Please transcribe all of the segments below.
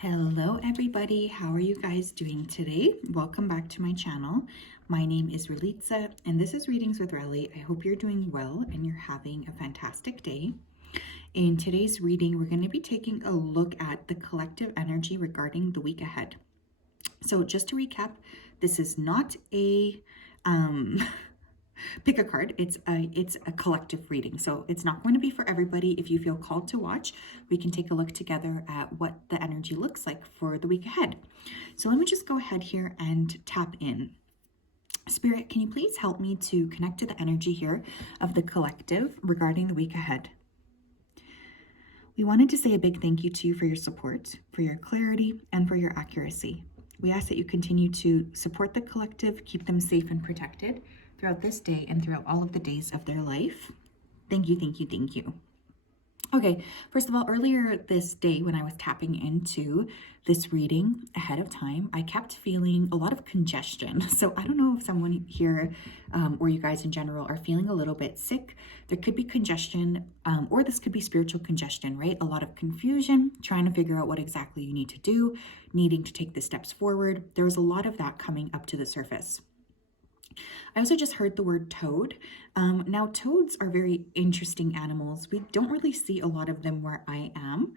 Hello everybody, how are you guys doing today? Welcome back to my channel. My name is Relitza and this is Readings with Relly. I hope you're doing well and you're having a fantastic day. In today's reading, we're going to be taking a look at the collective energy regarding the week ahead. So just to recap, this is not a pick a card. It's a collective reading, so it's not going to be for everybody. If you feel called to watch, we can take a look together at what the energy looks like for the week ahead. So let me just go ahead here and tap in. Spirit, can you please help me to connect to the energy here of the collective regarding the week ahead? We wanted to say a big thank you to you for your support, for your clarity, and for your accuracy. We ask that you continue to support the collective, keep them safe and protected throughout this day and throughout all of the days of their life. Thank you, thank you, thank you. Okay, first of all, earlier this day when I was tapping into this reading ahead of time, I kept feeling a lot of congestion. So I don't know if someone here or you guys in general are feeling a little bit sick. There could be congestion or this could be spiritual congestion, right? A lot of confusion, trying to figure out what exactly you need to do, needing to take the steps forward. There's a lot of that coming up to the surface. I also just heard the word toad. Now, toads are very interesting animals. We don't really see a lot of them where I am,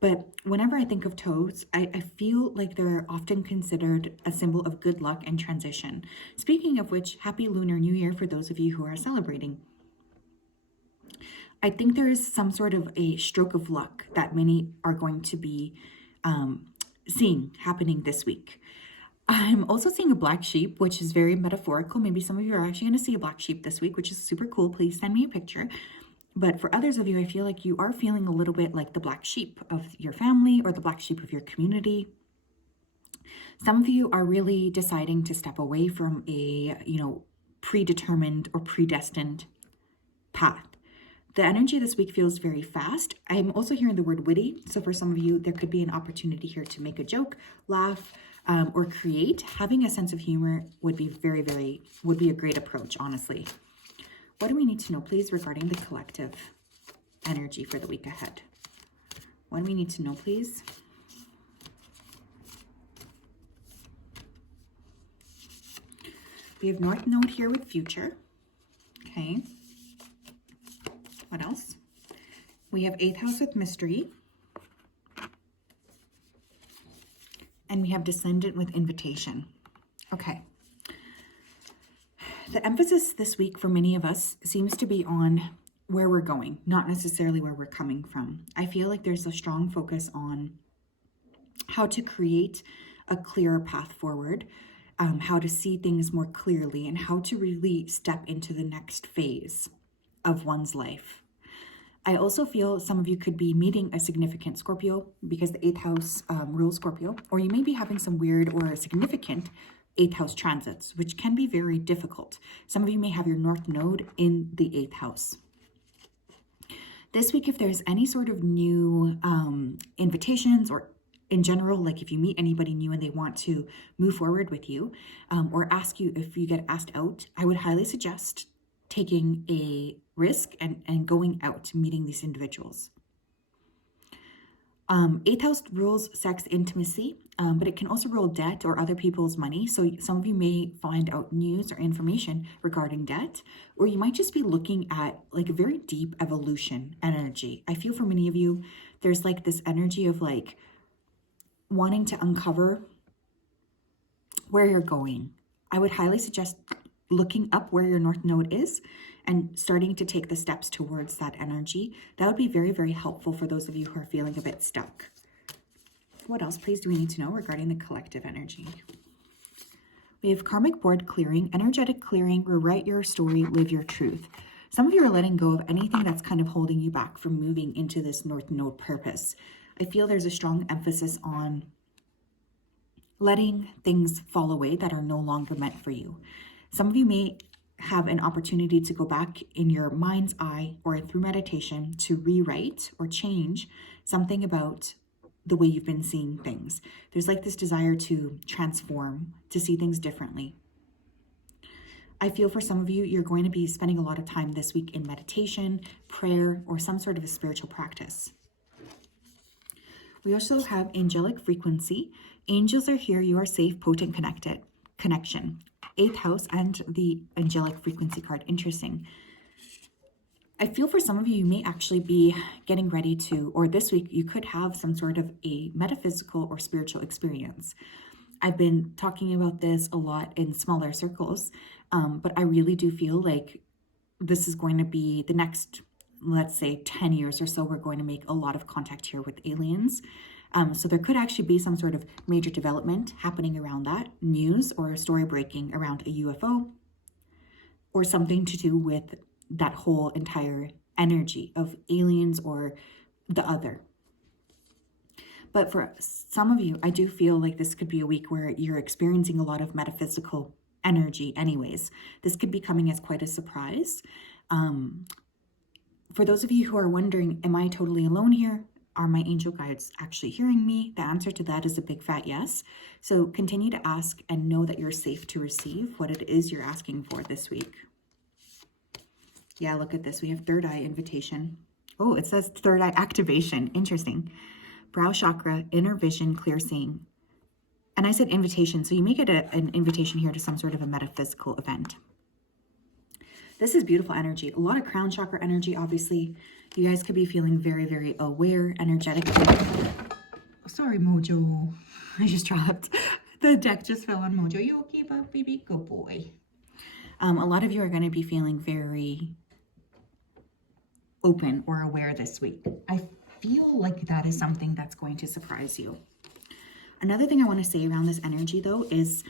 but whenever I think of toads, I feel like they're often considered a symbol of good luck and transition. Speaking of which, Happy Lunar New Year for those of you who are celebrating. I think there is some sort of a stroke of luck that many are going to be seeing happening this week. I'm also seeing a black sheep, which is very metaphorical. Maybe some of you are actually going to see a black sheep this week, which is super cool. Please send me a picture. But for others of you, I feel like you are feeling a little bit like the black sheep of your family or the black sheep of your community. Some of you are really deciding to step away from a, predetermined or predestined path. The energy this week feels very fast. I'm also hearing the word witty. So for some of you, there could be an opportunity here to make a joke, laugh, or create. Having a sense of humor would be would be a great approach, honestly. What do we need to know, please, regarding the collective energy for the week ahead? What do we need to know, please? We have North Node here with future. Okay. What else? We have 8th house with mystery. And we have descendant with invitation. Okay. The emphasis this week for many of us seems to be on where we're going, not necessarily where we're coming from. I feel like there's a strong focus on how to create a clearer path forward, how to see things more clearly, and how to really step into the next phase of one's life. I also feel some of you could be meeting a significant Scorpio because the 8th house rules Scorpio, or you may be having some weird or significant 8th house transits, which can be very difficult. Some of you may have your North Node in the 8th house. This week, if there's any sort of new invitations or in general, like if you meet anybody new and they want to move forward with you or ask you if you get asked out, I would highly suggest taking a risk and going out, meeting these individuals. 8th house rules sex, intimacy, but it can also rule debt or other people's money. So some of you may find out news or information regarding debt, or you might just be looking at like a very deep evolution energy. I feel for many of you, there's like this energy of like wanting to uncover where you're going. I would highly suggest looking up where your North Node is and starting to take the steps towards that energy. That would be very, very helpful for those of you who are feeling a bit stuck. What else, please, do we need to know regarding the collective energy? We have karmic board clearing, energetic clearing, rewrite your story, live your truth. Some of you are letting go of anything that's kind of holding you back from moving into this North Node purpose. I feel there's a strong emphasis on letting things fall away that are no longer meant for you. Some of you may have an opportunity to go back in your mind's eye or through meditation to rewrite or change something about the way you've been seeing things. There's like this desire to transform, to see things differently. I feel for some of you, you're going to be spending a lot of time this week in meditation, prayer, or some sort of a spiritual practice. We also have angelic frequency. Angels are here. You are safe, potent, connected. Connection. 8th house and the angelic frequency card. Interesting. I feel for some of you, you may actually be getting ready to, or this week, you could have some sort of a metaphysical or spiritual experience. I've been talking about this a lot in smaller circles, but I really do feel like this is going to be the next, let's say 10 years or so, we're going to make a lot of contact here with aliens. So there could actually be some sort of major development happening around that, news or a story breaking around a UFO or something to do with that whole entire energy of aliens or the other. But for some of you, I do feel like this could be a week where you're experiencing a lot of metaphysical energy anyways. This could be coming as quite a surprise. For those of you who are wondering, am I totally alone here? Are my angel guides actually hearing me? The answer to that is a big fat yes. So continue to ask and know that you're safe to receive what it is you're asking for this week. Yeah, look at this. We have third eye invitation. Oh, it says third eye activation. Interesting. Brow chakra, inner vision, clear seeing. And I said invitation, so you may get an invitation here to some sort of a metaphysical event. This is beautiful energy. A lot of crown chakra energy, obviously. You guys could be feeling very, very aware, energetically. Sorry, Mojo. I just dropped. The deck just fell on Mojo. You okay, baby? Good boy. A lot of you are going to be feeling very open or aware this week. I feel like that is something that's going to surprise you. Another thing I want to say around this energy, though, is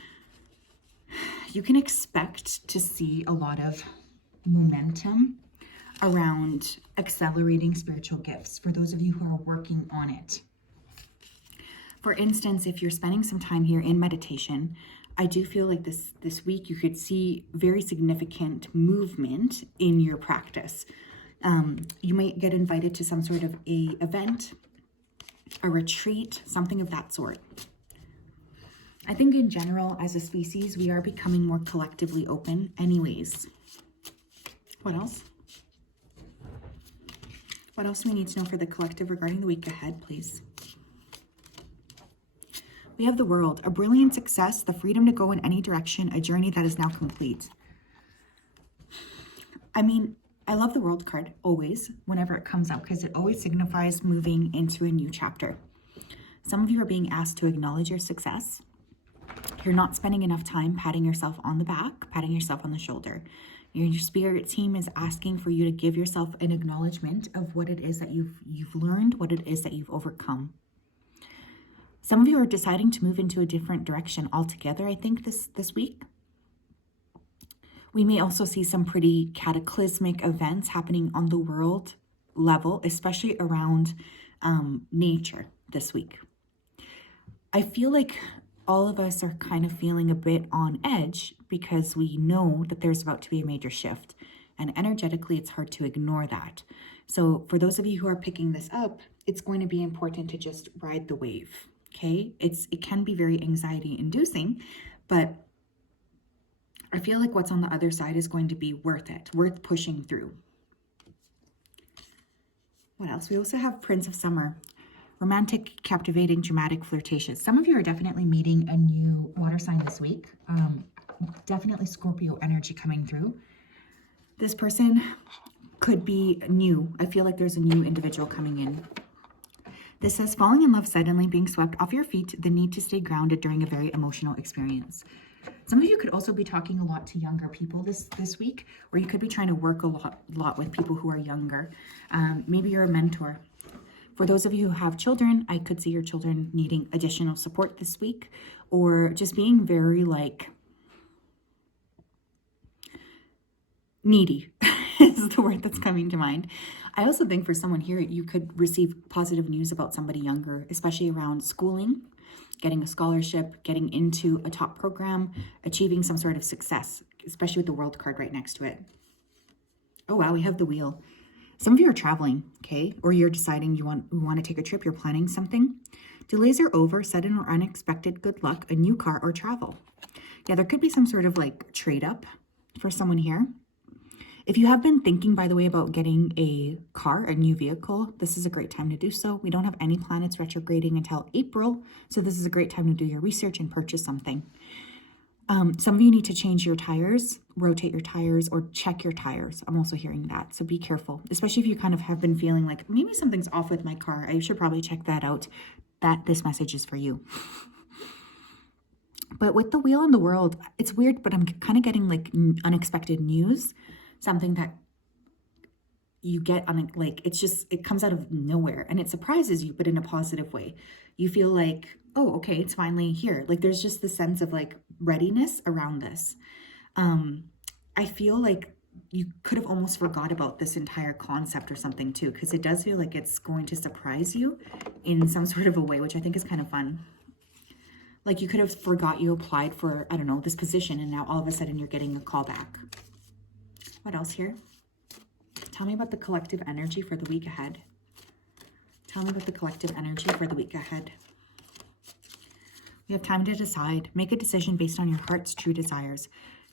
you can expect to see a lot of momentum around accelerating spiritual gifts for those of you who are working on it. For instance, if you're spending some time here in meditation, I do feel like this week you could see very significant movement in your practice. You might get invited to some sort of a event, a retreat, something of that sort. I think in general, as a species, we are becoming more collectively open anyways. What else? What else do we need to know for the collective regarding the week ahead, please? We have the World, a brilliant success, the freedom to go in any direction, a journey that is now complete. I mean, I love the World card always, whenever it comes out, because it always signifies moving into a new chapter. Some of you are being asked to acknowledge your success. You're not spending enough time patting yourself on the back, patting yourself on the shoulder. Your spirit team is asking for you to give yourself an acknowledgement of what it is that you've learned, what it is that you've overcome. Some of you are deciding to move into a different direction altogether, I think, this week. We may also see some pretty cataclysmic events happening on the world level, especially around nature this week. I feel like all of us are kind of feeling a bit on edge because we know that there's about to be a major shift. And energetically, it's hard to ignore that. So for those of you who are picking this up, it's going to be important to just ride the wave, okay? It can be very anxiety inducing, but I feel like what's on the other side is going to be worth it, worth pushing through. What else? We also have Prince of Summer. Romantic, captivating, dramatic, flirtatious. Some of you are definitely meeting a new water sign this week. Definitely Scorpio energy coming through. This person could be new. I feel like there's a new individual coming in. This says falling in love suddenly, being swept off your feet, the need to stay grounded during a very emotional experience. Some of you could also be talking a lot to younger people this week, or you could be trying to work a lot with people who are younger. Maybe you're a mentor. For those of you who have children, I could see your children needing additional support this week, or just being very needy is the word that's coming to mind. I also think for someone here, you could receive positive news about somebody younger, especially around schooling, getting a scholarship, getting into a top program, achieving some sort of success, especially with the World card right next to it. Oh, wow, we have the Wheel. Some of you are traveling, okay? Or you're deciding you want to take a trip, you're planning something. Delays are over, sudden or unexpected good luck, a new car or travel. Yeah, there could be some sort of trade up for someone here. If you have been thinking, by the way, about getting a car, a new vehicle, this is a great time to do so. We don't have any planets retrograding until April, so this is a great time to do your research and purchase something. Some of you need to change your tires, rotate your tires, or check your tires. I'm also hearing that, so be careful, especially if you kind of have been feeling like maybe something's off with my car. I should probably check that out. That this message is for you. But with the wheel in the world, it's weird, but I'm kind of getting like unexpected news, something that you get on like, it's just, it comes out of nowhere and it surprises you, but in a positive way. You feel like, oh, okay, it's finally here. Like there's just the sense of like readiness around this. I feel like you could have almost forgot about this entire concept or something too, because it does feel like it's going to surprise you in some sort of a way, which I think is kind of fun. Like you could have forgot you applied for, I don't know, this position, and now all of a sudden you're getting a call back. What else here? Tell me about the collective energy for the week ahead. Tell me about the collective energy for the week ahead. We have time to decide. Make a decision based on your heart's true desires.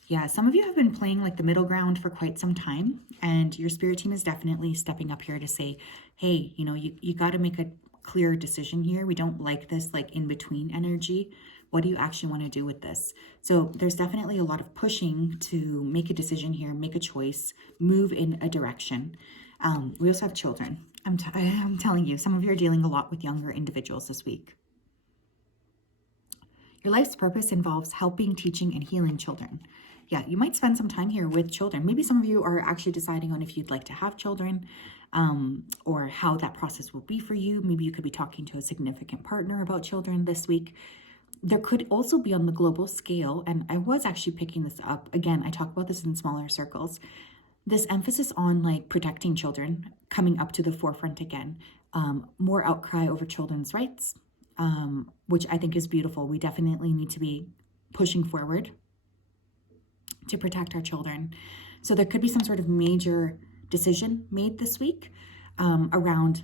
Yeah, some of you have been playing like the middle ground for quite some time, and your spirit team is definitely stepping up here to say, hey, you know, you got to make a clear decision here. We don't like this like in between energy. What do you actually want to do with this? So there's definitely a lot of pushing to make a decision here, make a choice, move in a direction. We also have children. I'm telling you, some of you are dealing a lot with younger individuals this week. Your life's purpose involves helping, teaching, and healing children. Yeah, you might spend some time here with children. Maybe some of you are actually deciding on if you'd like to have children, or how that process will be for you. Maybe you could be talking to a significant partner about children this week. There could also be on the global scale, and I was actually picking this up. Again, I talk about this in smaller circles. This emphasis on like protecting children coming up to the forefront again. More outcry over children's rights, which I think is beautiful. We definitely need to be pushing forward to protect our children. So there could be some sort of major decision made this week around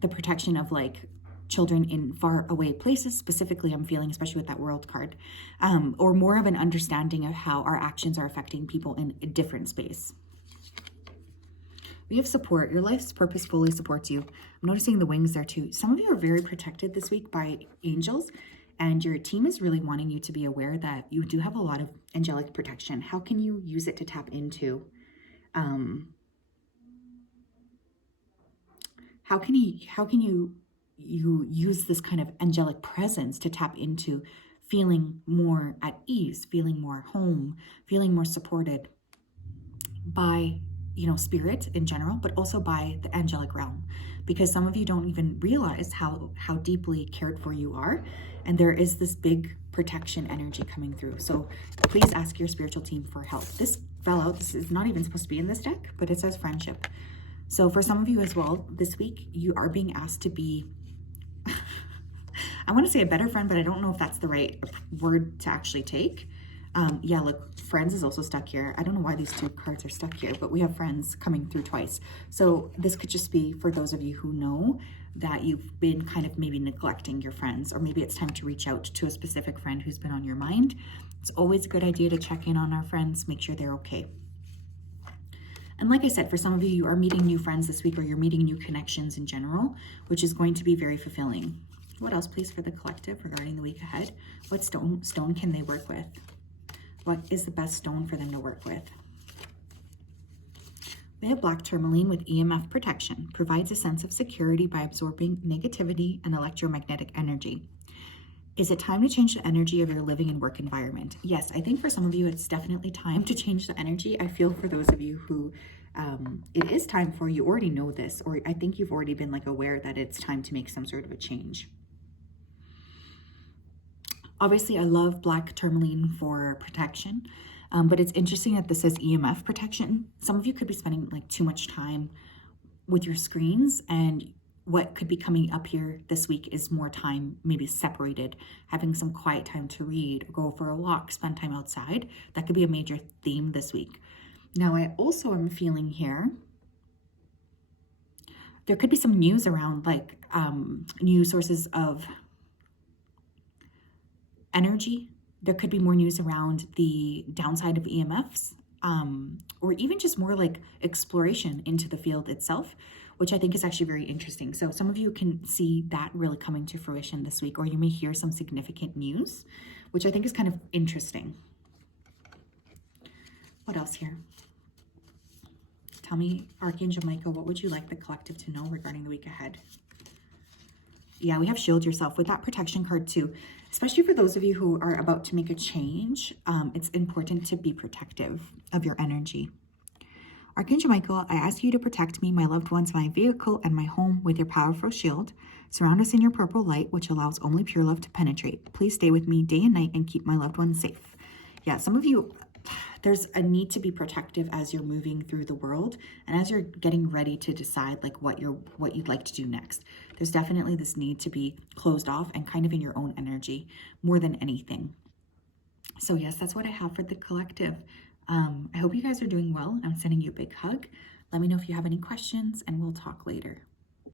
the protection of like children in far away places. Specifically, I'm feeling, especially with that world card, or more of an understanding of how our actions are affecting people in a different space. We have support. Your life's purpose fully supports you. I'm noticing the wings there too. Some of you are very protected this week by angels, and your team is really wanting you to be aware that you do have a lot of angelic protection. How can you use it to tap into? How can you use this kind of angelic presence to tap into feeling more at ease, feeling more home, feeling more supported by, you know, spirit in general, but also by the angelic realm, because some of you don't even realize how deeply cared for you are, and there is this big protection energy coming through. So please ask your spiritual team for help. This fell out. This is not even supposed to be in this deck, but it says friendship. So for some of you as well, this week you are being asked to be I want to say a better friend, but I don't know if that's the right word to actually take. Yeah, look, friends is also stuck here. I don't know why these two cards are stuck here, but we have friends coming through twice. So this could just be for those of you who know that you've been kind of maybe neglecting your friends, or maybe it's time to reach out to a specific friend who's been on your mind. It's always a good idea to check in on our friends, make sure they're okay. And like I said, for some of you, you are meeting new friends this week, or you're meeting new connections in general, which is going to be very fulfilling. What else, please, for the collective regarding the week ahead? What stone can they work with? What is the best stone for them to work with? We have black tourmaline with EMF protection. Provides a sense of security by absorbing negativity and electromagnetic energy. Is it time to change the energy of your living and work environment? Yes, I think for some of you, it's definitely time to change the energy. I feel for those of you who it is time for, you already know this, or I think you've already been like aware that it's time to make some sort of a change. Obviously, I love black tourmaline for protection, but it's interesting that this says EMF protection. Some of you could be spending like too much time with your screens, and what could be coming up here this week is more time maybe separated, having some quiet time to read, or go for a walk, spend time outside. That could be a major theme this week. Now, I also am feeling here, there could be some news around like new sources of energy. There could be more news around the downside of EMFs or even just more like exploration into the field itself, which I think is actually very interesting. So some of you can see that really coming to fruition this week, or you may hear some significant news, which I think is kind of interesting. What else here? Tell me, Archangel Michael, what would you like the collective to know regarding the week ahead? Yeah, we have shield yourself with that protection card too, especially for those of you who are about to make a change. It's important to be protective of your energy. Archangel Michael, I ask you to protect me, my loved ones, my vehicle, and my home with your powerful shield. Surround us in your purple light, which allows only pure love to penetrate. Please stay with me day and night and keep my loved ones safe. Yeah, some of you, there's a need to be protective as you're moving through the world and as you're getting ready to decide like what you'd like to do next. There's definitely this need to be closed off and kind of in your own energy more than anything. So yes, that's what I have for the collective. I hope you guys are doing well. I'm sending you a big hug. Let me know if you have any questions and we'll talk later.